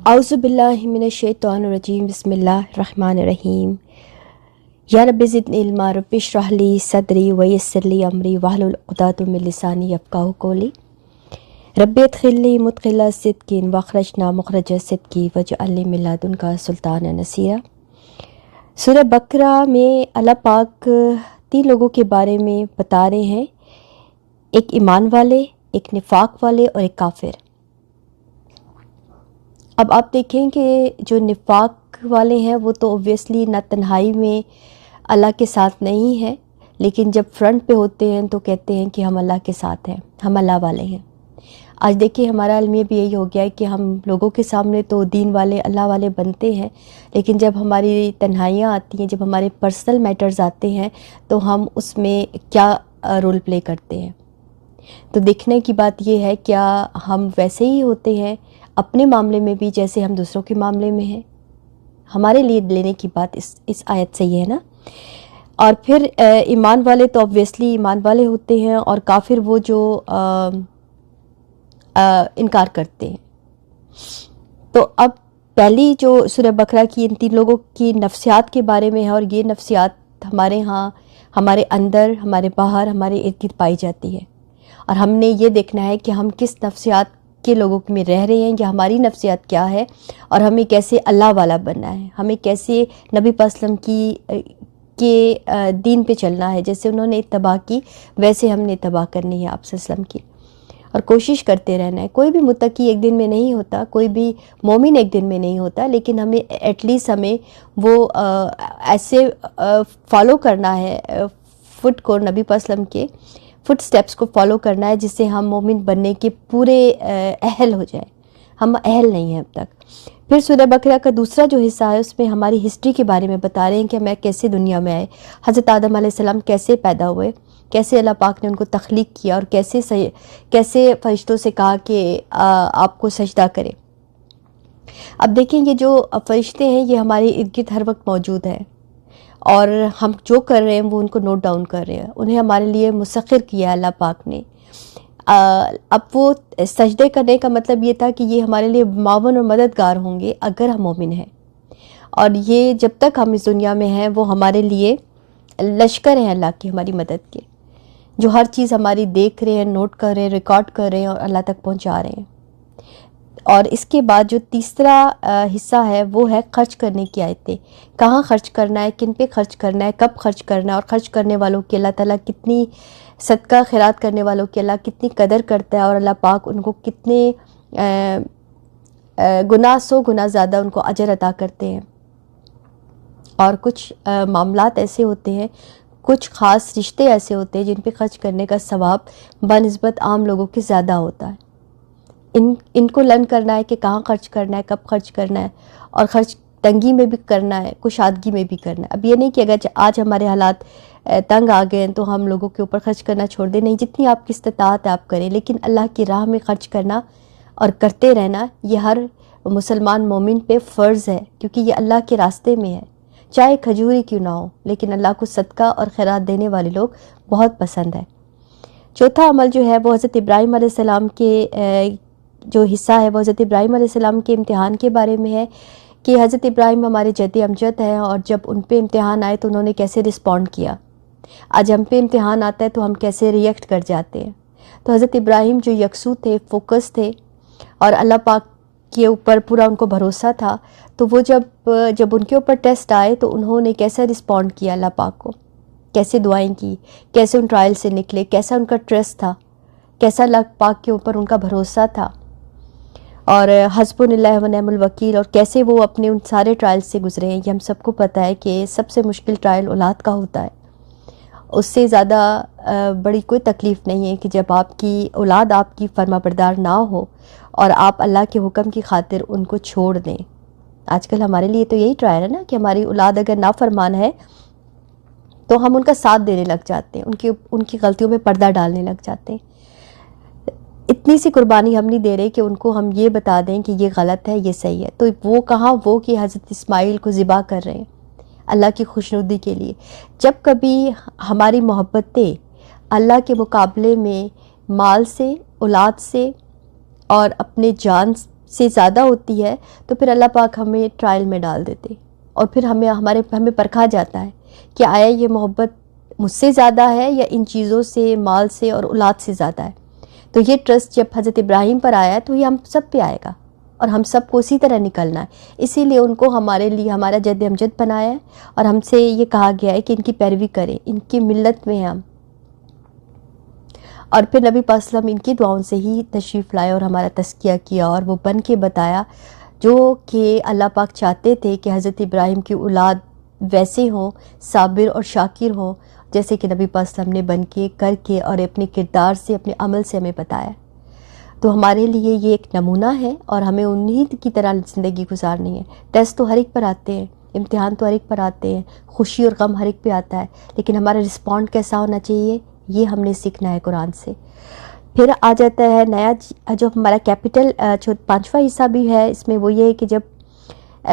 اعوذ باللہ من الشیطان الرجیم، بسم اللہ الرحمن الرحیم۔ یا رب زدنی علما، رب اشرح لی صدری ویسر لی امری واحلل عقدۃ من لسانی یفقہوا قولی۔ رب ادخلنی مدخل صدق واخرجنا مخرج صدق واجعل من لدنک سلطانا نصیرا۔ سورہ بقرہ میں اللہ پاک 3 لوگوں کے بارے میں بتا رہے ہیں، ایک ایمان والے، ایک نفاق والے اور ایک کافر۔ اب آپ دیکھیں کہ جو نفاق والے ہیں وہ تو اوبویسلی نہ تنہائی میں اللہ کے ساتھ نہیں ہے، لیکن جب فرنٹ پہ ہوتے ہیں تو کہتے ہیں کہ ہم اللہ کے ساتھ ہیں، ہم اللہ والے ہیں۔ آج دیکھیں ہمارا المیہ بھی یہی ہو گیا ہے کہ ہم لوگوں کے سامنے تو دین والے، اللہ والے بنتے ہیں، لیکن جب ہماری تنہائیاں آتی ہیں، جب ہمارے پرسنل میٹرز آتے ہیں تو ہم اس میں کیا رول پلے کرتے ہیں۔ تو دیکھنے کی بات یہ ہے، کیا ہم ویسے ہی ہوتے ہیں اپنے معاملے میں بھی جیسے ہم دوسروں کے معاملے میں ہیں؟ ہمارے لیے لینے کی بات اس آیت سے یہ ہے نا۔ اور پھر ایمان والے تو obviously ایمان والے ہوتے ہیں، اور کافر وہ جو انکار کرتے ہیں۔ تو اب پہلی جو سورہ بقرہ کی ان 3 لوگوں کی نفسیات کے بارے میں ہے، اور یہ نفسیات ہمارے ہاں، ہمارے اندر، ہمارے باہر، ہمارے ارد گرد پائی جاتی ہے، اور ہم نے یہ دیکھنا ہے کہ ہم کس نفسیات کے لوگوں میں رہ رہے ہیں، یا ہماری نفسیات کیا ہے، اور ہمیں کیسے اللہ والا بننا ہے، ہمیں کیسے نبی پاک صلی اللہ علیہ وسلم کے دین پہ چلنا ہے، جیسے انہوں نے اتباع کی ویسے ہم نے اتباع کرنی ہے آپ صلی اللہ علیہ وسلم کی، اور کوشش کرتے رہنا ہے۔ کوئی بھی متقی ایک دن میں نہیں ہوتا، کوئی بھی مومن ایک دن میں نہیں ہوتا، لیکن ہمیں ایٹ لیسٹ ہمیں وہ ایسے فالو کرنا ہے فٹ کو، نبی پاک صلی اللہ علیہ وسلم کے فٹ سٹیپس کو فالو کرنا ہے، جس سے ہم مومن بننے کے پورے اہل ہو جائیں۔ ہم اہل نہیں ہیں اب تک۔ پھر سورہ بقرہ کا دوسرا جو حصہ ہے اس میں ہماری ہسٹری کے بارے میں بتا رہے ہیں کہ ہمیں کیسے دنیا میں آئے، حضرت آدم علیہ السلام کیسے پیدا ہوئے، کیسے اللہ پاک نے ان کو تخلیق کیا، اور کیسے فرشتوں سے کہا کہ آپ کو سجدہ کریں۔ اب دیکھیں یہ جو فرشتے ہیں یہ ہمارے ارد گرد ہر وقت موجود ہیں، اور ہم جو کر رہے ہیں وہ ان کو نوٹ ڈاؤن کر رہے ہیں، انہیں ہمارے لیے مسخر کیا ہے اللہ پاک نے۔ اب وہ سجدے کرنے کا مطلب یہ تھا کہ یہ ہمارے لیے معاون اور مددگار ہوں گے اگر ہم مومن ہیں، اور یہ جب تک ہم اس دنیا میں ہیں وہ ہمارے لیے لشکر ہیں اللہ کی، ہماری مدد کے، جو ہر چیز ہماری دیکھ رہے ہیں، نوٹ کر رہے ہیں، ریکارڈ کر رہے ہیں، اور اللہ تک پہنچا رہے ہیں۔ اور اس کے بعد جو تیسرا حصہ ہے وہ ہے خرچ کرنے کی آیتیں، کہاں خرچ کرنا ہے، کن پہ خرچ کرنا ہے، کب خرچ کرنا ہے، اور خرچ کرنے والوں کی اللہ تعالیٰ کتنی، صدقہ خیرات کرنے والوں کی اللہ کتنی قدر کرتا ہے، اور اللہ پاک ان کو کتنے گنا 100 گنا زیادہ ان کو اجر عطا کرتے ہیں۔ اور کچھ معاملات ایسے ہوتے ہیں، کچھ خاص رشتے ایسے ہوتے ہیں جن پہ خرچ کرنے کا ثواب بنسبت عام لوگوں کے زیادہ ہوتا ہے۔ ان کو لرن کرنا ہے کہ کہاں خرچ کرنا ہے، کب خرچ کرنا ہے، اور خرچ تنگی میں بھی کرنا ہے، کشادگی میں بھی کرنا ہے۔ اب یہ نہیں کہ اگر آج ہمارے حالات تنگ آ گئے ہیں تو ہم لوگوں کے اوپر خرچ کرنا چھوڑ دیں، نہیں، جتنی آپ کی استطاعت ہے آپ کریں، لیکن اللہ کی راہ میں خرچ کرنا اور کرتے رہنا یہ ہر مسلمان مومن پہ فرض ہے، کیونکہ یہ اللہ کے راستے میں ہے، چاہے کھجوری کیوں نہ ہو، لیکن اللہ کو صدقہ اور خیرات دینے والے لوگ بہت پسند ہے۔ چوتھا عمل جو ہے وہ حضرت ابراہیم علیہ السلام کے جو حصہ ہے وہ حضرت ابراہیم علیہ السلام کے امتحان کے بارے میں ہے، کہ حضرت ابراہیم ہمارے جد امجد ہیں، اور جب ان پہ امتحان آئے تو انہوں نے کیسے رسپونڈ کیا۔ آج ہم پہ امتحان آتا ہے تو ہم کیسے ریئیکٹ کر جاتے ہیں۔ تو حضرت ابراہیم جو یکسو تھے، فوکس تھے، اور اللہ پاک کے اوپر پورا ان کو بھروسہ تھا، تو وہ جب ان کے اوپر ٹیسٹ آئے تو انہوں نے کیسا رسپونڈ کیا اللہ پاک کو، کیسے دعائیں کی، کیسے ان ٹرائل سے نکلے، کیسا ان کا ٹرسٹ تھا، کیسا اللہ پاک کے اوپر ان کا بھروسہ تھا، اور حسبنا اللہ و نعم الوکیل، اور کیسے وہ اپنے ان سارے ٹرائل سے گزرے ہیں۔ یہ ہم سب کو پتہ ہے کہ سب سے مشکل ٹرائل اولاد کا ہوتا ہے، اس سے زیادہ بڑی کوئی تکلیف نہیں ہے کہ جب آپ کی اولاد آپ کی فرما بردار نہ ہو اور آپ اللہ کے حکم کی خاطر ان کو چھوڑ دیں۔ آج کل ہمارے لیے تو یہی ٹرائل ہے نا، کہ ہماری اولاد اگر نافرمان ہے تو ہم ان کا ساتھ دینے لگ جاتے ہیں، ان کی غلطیوں پہ پردہ ڈالنے لگ جاتے ہیں۔ اتنی سی قربانی ہم نہیں دے رہے کہ ان کو ہم یہ بتا دیں کہ یہ غلط ہے، یہ صحیح ہے۔ تو وہ کہاں، وہ کہ حضرت اسماعیل کو ذبح کر رہے ہیں اللہ کی خوشنودی کے لیے۔ جب کبھی ہماری محبتیں اللہ کے مقابلے میں مال سے، اولاد سے، اور اپنے جان سے زیادہ ہوتی ہے تو پھر اللہ پاک ہمیں ٹرائل میں ڈال دیتے، اور پھر ہمیں پرکھا جاتا ہے کہ آیا یہ محبت مجھ سے زیادہ ہے یا ان چیزوں سے، مال سے اور اولاد سے زیادہ ہے۔ تو یہ ٹرسٹ جب حضرت ابراہیم پر آیا تو یہ ہم سب پہ آئے گا، اور ہم سب کو اسی طرح نکلنا ہے۔ اسی لیے ان کو ہمارے لیے ہمارا جد امجد بنایا ہے، اور ہم سے یہ کہا گیا ہے کہ ان کی پیروی کریں، ان کی ملت میں ہیں ہم۔ اور پھر نبی پاک صلی اللہ علیہ وسلم ان کی دعاؤں سے ہی تشریف لائے اور ہمارا تزکیہ کیا، اور وہ بن کے بتایا جو کہ اللہ پاک چاہتے تھے کہ حضرت ابراہیم کی اولاد ویسے ہوں، صابر اور شاکر ہوں، جیسے کہ نبی پاک صلی اللہ علیہ وسلم نے بن کے، کر کے اور اپنے کردار سے، اپنے عمل سے ہمیں بتایا۔ تو ہمارے لیے یہ ایک نمونہ ہے، اور ہمیں انہی کی طرح زندگی گزارنی ہے۔ ٹیسٹ تو ہر ایک پر آتے ہیں، امتحان تو ہر ایک پر آتے ہیں، خوشی اور غم ہر ایک پہ آتا ہے، لیکن ہمارا رسپونڈ کیسا ہونا چاہیے یہ ہم نے سیکھنا ہے قرآن سے۔ پھر آ جاتا ہے نیا جو ہمارا کیپٹل، جو 5واں حصہ بھی ہے اس میں، وہ یہ ہے کہ جب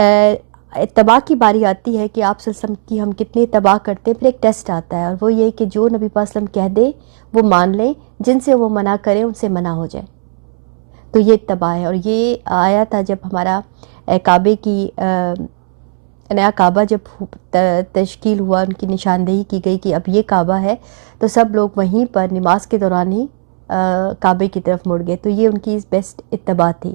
اتباع کی باری آتی ہے کہ آپ صلی اللہ علیہ وسلم کی ہم کتنے اتباع کرتے ہیں، پھر ایک ٹیسٹ آتا ہے، اور وہ یہ کہ جو نبی پاک صلی اللہ علیہ وسلم کہہ دے وہ مان لیں، جن سے وہ منع کریں ان سے منع ہو جائے۔ تو یہ اتباع ہے، اور یہ آیا تھا جب ہمارا کعبے کی نیا کعبہ جب تشکیل ہوا، ان کی نشاندہی کی گئی کہ اب یہ کعبہ ہے، تو سب لوگ وہیں پر نماز کے دوران ہی کعبے کی طرف مڑ گئے۔ تو یہ ان کی بیسٹ اتباع تھی۔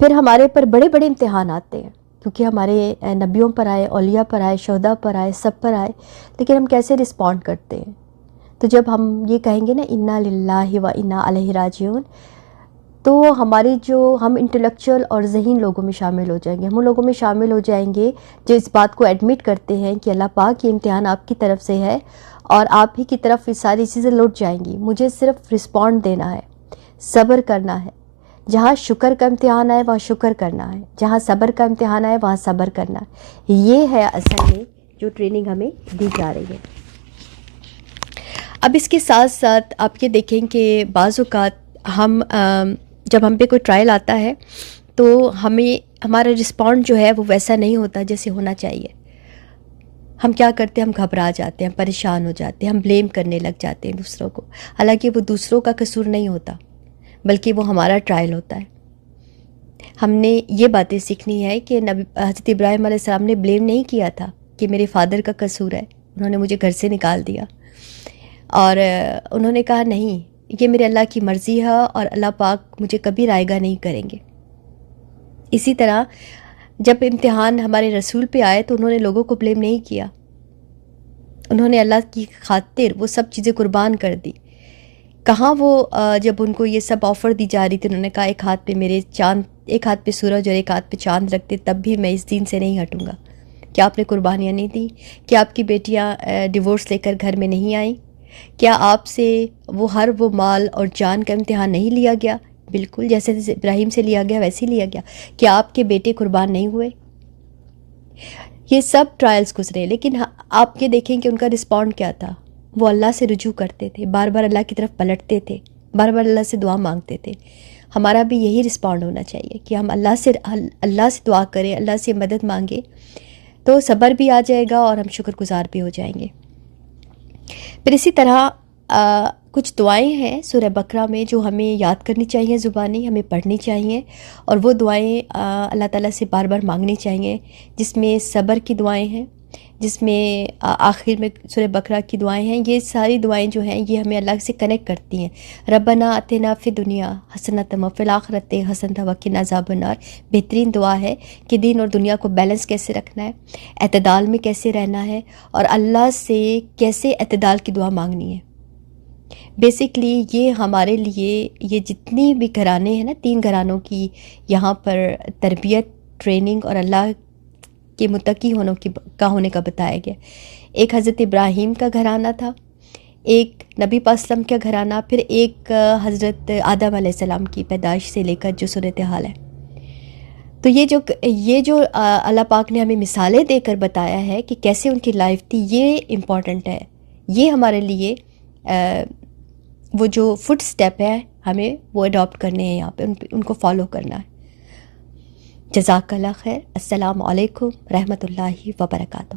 پھر ہمارے پر بڑے بڑے امتحان آتے ہیں، کیونکہ ہمارے نبیوں پر آئے، اولیاء پر آئے، شہداء پر آئے، سب پر آئے، لیکن ہم کیسے رسپونڈ کرتے ہیں؟ تو جب ہم یہ کہیں گے نا انا للہ و انا الیہ راجعون، تو ہماری ہم انٹلیکچوئل اور ذہین لوگوں میں شامل ہو جائیں گے، ہم ان لوگوں میں شامل ہو جائیں گے جو اس بات کو ایڈمٹ کرتے ہیں کہ اللہ پاک یہ امتحان آپ کی طرف سے ہے، اور آپ ہی کی طرف یہ ساری چیزیں لوٹ جائیں گی، مجھے صرف رسپونڈ دینا ہے، صبر کرنا ہے، جہاں شکر کا امتحان آئے وہاں شکر کرنا ہے، جہاں صبر کا امتحان آئے وہاں صبر کرنا ہے۔ یہ ہے اصل میں جو ٹریننگ ہمیں دی جا رہی ہے۔ اب اس کے ساتھ ساتھ آپ یہ دیکھیں کہ بعض اوقات جب ہم پہ کوئی ٹرائل آتا ہے تو ہمارا رسپونڈ جو ہے وہ ویسا نہیں ہوتا جیسے ہونا چاہیے۔ ہم کیا کرتے ہیں؟ ہم گھبرا جاتے ہیں، ہم پریشان ہو جاتے ہیں، ہم بلیم کرنے لگ جاتے ہیں دوسروں کو، حالانکہ وہ دوسروں کا قصور نہیں ہوتا، بلکہ وہ ہمارا ٹرائل ہوتا ہے۔ ہم نے یہ باتیں سیکھنی ہے کہ حضرت ابراہیم علیہ السلام نے بلیم نہیں کیا تھا کہ میرے فادر کا قصور ہے، انہوں نے مجھے گھر سے نکال دیا، اور انہوں نے کہا نہیں، یہ میرے اللہ کی مرضی ہے اور اللہ پاک مجھے کبھی رائے گا نہیں کریں گے۔ اسی طرح جب امتحان ہمارے رسول پہ آئے تو انہوں نے لوگوں کو بلیم نہیں کیا، انہوں نے اللہ کی خاطر وہ سب چیزیں قربان کر دی۔ کہاں وہ جب ان کو یہ سب آفر دی جا رہی تھی، انہوں نے کہا ایک ہاتھ پہ سورج اور ایک ہاتھ پہ چاند رکھتے تب بھی میں اس دین سے نہیں ہٹوں گا۔ کیا آپ نے قربانیاں نہیں دی؟ کیا آپ کی بیٹیاں ڈیورس لے کر گھر میں نہیں آئیں؟ کیا آپ سے وہ مال اور جان کا امتحان نہیں لیا گیا؟ بالکل، جیسے ابراہیم سے لیا گیا ویسے ہی لیا گیا۔ کیا آپ کے بیٹے قربان نہیں ہوئے؟ یہ سب ٹرائلز گزرے، لیکن آپ یہ دیکھیں کہ ان کا رسپونڈ کیا تھا۔ وہ اللہ سے رجوع کرتے تھے، بار بار اللہ کی طرف پلٹتے تھے، بار بار اللہ سے دعا مانگتے تھے۔ ہمارا بھی یہی رسپونڈ ہونا چاہیے کہ ہم اللہ سے دعا کریں، اللہ سے مدد مانگیں، تو صبر بھی آ جائے گا اور ہم شکر گزار بھی ہو جائیں گے۔ پھر اسی طرح کچھ دعائیں ہیں سورہ بقرہ میں جو ہمیں یاد کرنی چاہیے، زبانی ہمیں پڑھنی چاہیے، اور وہ دعائیں اللہ تعالیٰ سے بار بار مانگنی چاہیے، جس میں صبر کی دعائیں ہیں، جس میں آخر میں سورہ بقرہ کی دعائیں ہیں۔ یہ ساری دعائیں جو ہیں یہ ہمیں اللہ سے کنیکٹ کرتی ہیں۔ ربنا آتنا فی دنیا حسنۃ وفی الآخرۃ حسنۃ وقنا عذاب النار بہترین دعا ہے کہ دین اور دنیا کو بیلنس کیسے رکھنا ہے، اعتدال میں کیسے رہنا ہے، اور اللہ سے کیسے اعتدال کی دعا مانگنی ہے۔ بیسکلی یہ ہمارے لیے یہ جتنی بھی گھرانے ہیں نا، 3 گھرانوں کی یہاں پر تربیت، ٹریننگ اور اللہ کے متقی ہونے کا بتایا گیا۔ ایک حضرت ابراہیم کا گھرانہ تھا، ایک نبی پاک صلی اللہ علیہ وسلم کا گھرانہ، پھر ایک حضرت آدم علیہ السلام کی پیدائش سے لے کر جو صورتحال ہے۔ تو یہ جو اللہ پاک نے ہمیں مثالیں دے کر بتایا ہے کہ کیسے ان کی لائف تھی، یہ امپورٹنٹ ہے۔ یہ ہمارے لیے وہ جو فٹ سٹیپ ہے ہمیں وہ اڈاپٹ کرنے ہیں، یہاں پہ ان کو فالو کرنا ہے۔ جزاک اللہ خیر۔ السلام علیکم رحمۃ اللہ وبرکاتہ۔